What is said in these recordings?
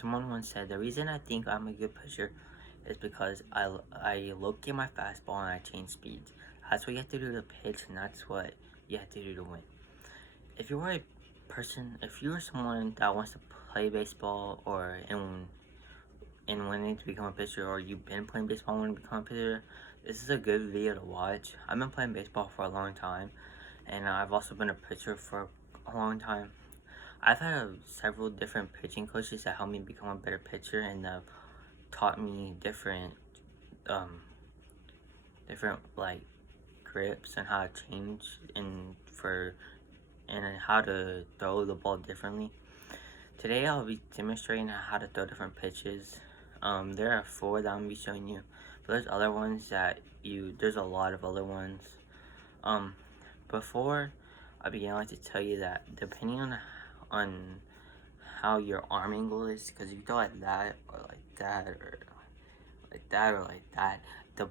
Someone once said the reason I think I'm a good pitcher is because I locate my fastball and I change speeds. That's what you have to do to pitch, and that's what you have to do to win. If you are if you are someone that wants to play baseball or in wanting to become a pitcher, or you've been playing baseball and want to become a pitcher, this is a good video to watch. I've been playing baseball for a long time, and I've also been a pitcher for a long time. I've had several different pitching coaches that helped me become a better pitcher, and taught me um, different like grips and how to change and how to throw the ball differently. Today I'll be demonstrating how to throw different pitches. There are 4 that I'm gonna be showing you, but there's other ones there's a lot of other ones. Before I begin, I'd like to tell you that depending on how your arm angle is, because if you throw like that or like that or like that or like that, the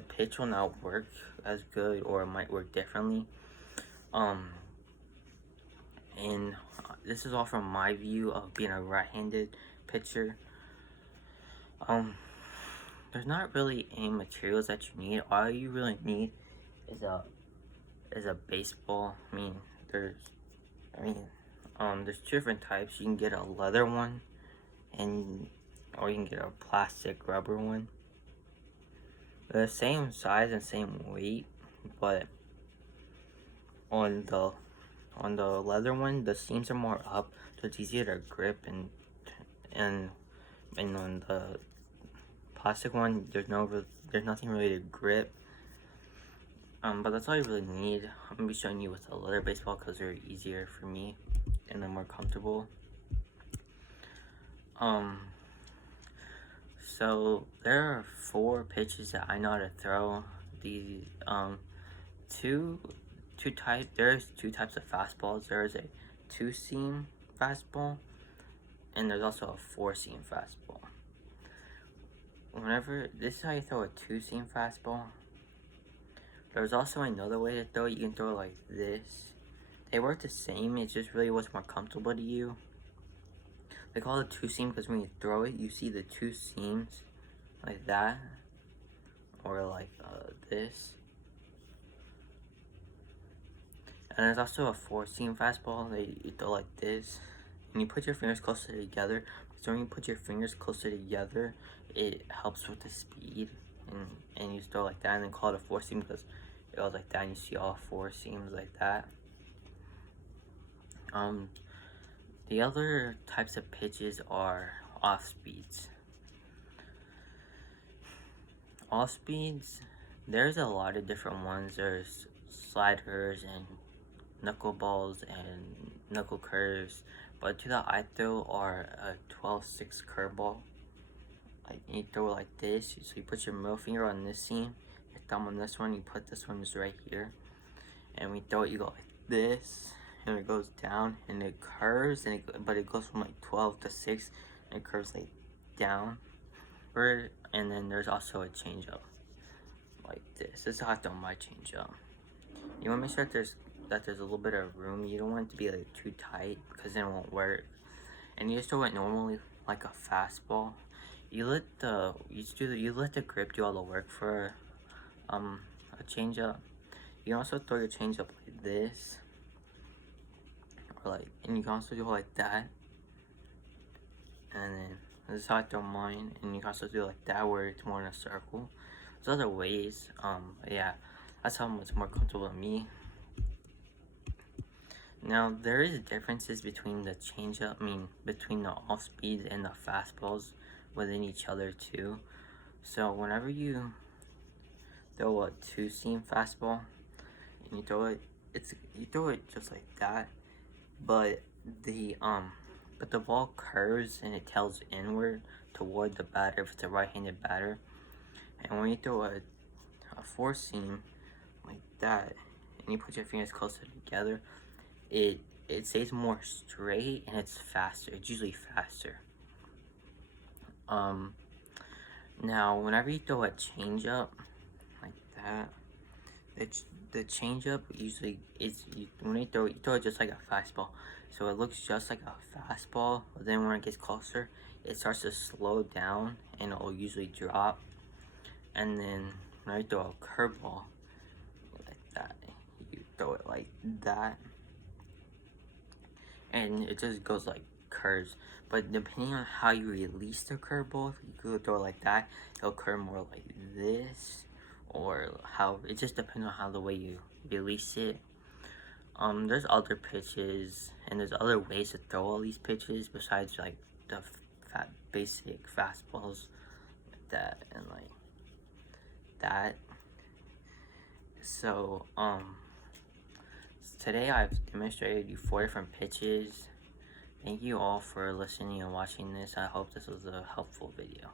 pitch will not work as good, or it might work differently. And this is all from my view of being a right-handed pitcher. There's not really any materials that you need. All you really need is a baseball. There's there's 2 different types. You can get a leather one, or you can get a plastic rubber one. They're the same size and same weight, but on the leather one, the seams are more up, so it's easier to grip, and on the plastic one, there's nothing really to grip. But that's all you really need. I'm gonna be showing you with a leather baseball because they're easier for me and they're more comfortable. So there are 4 pitches that I know how to throw. These there's 2 types of fastballs. There's a 2-seam fastball, and there's also a 4-seam fastball. This is how you throw a 2-seam fastball. There's also another way to throw it. You can throw it like this. They work the same, it's just really what's more comfortable to you. They call it 2-seam because when you throw it, you see the 2 seams like that, or like this. And there's also a 4-seam fastball that you throw like this, and you put your fingers closer together. So when you put your fingers closer together, it helps with the speed, and you throw like that, and then call it a 4-seam because it goes like that, and you see all 4 seams like that. The other types of pitches are off speeds. Off speeds, there's a lot of different ones. There's sliders and knuckleballs and knuckle curves, but 2 that I throw are a 12-6 curveball. Like, you throw it like this, so you put your middle finger on this seam, your thumb on this one, you put this one just right here, and when you throw it, you go like this, and it goes down, and it curves, but it goes from like 12 to 6, and it curves like down. And then there's also a changeup like this. This is how I throw my changeup. You want to make sure that there's a little bit of room. You don't want it to be like too tight because then it won't work. And you just throw it normally like a fastball. You let the grip do all the work for a changeup. You can also throw your changeup like this, and you can also do it like that. And then this is how I throw mine, and you can also do it like that where it's more in a circle. There's other ways. Yeah, that's how it's more comfortable to me. Now there is differences between the between the off speeds and the fastballs within each other too. So whenever you throw a 2-seam fastball and you throw it just like that, but the ball curves and it tails inward toward the batter if it's a right-handed batter. And when you throw a 4-seam like that and you put your fingers closer together, it stays more straight and it's faster. It's usually faster. Now whenever you throw a changeup like that, the changeup usually when you throw it just like a fastball. So it looks just like a fastball, but then when it gets closer, it starts to slow down and it'll usually drop. And then when I throw a curveball like that, you throw it like that, and it just goes like curves. But depending on how you release the curveball, if you could throw it like that, it'll curve more like this, or how it just depends on how the way you release it. There's other pitches and there's other ways to throw all these pitches besides like the basic fastballs like that and like that. So today I've demonstrated you 4 different pitches. Thank you all for listening and watching this. I hope this was a helpful video.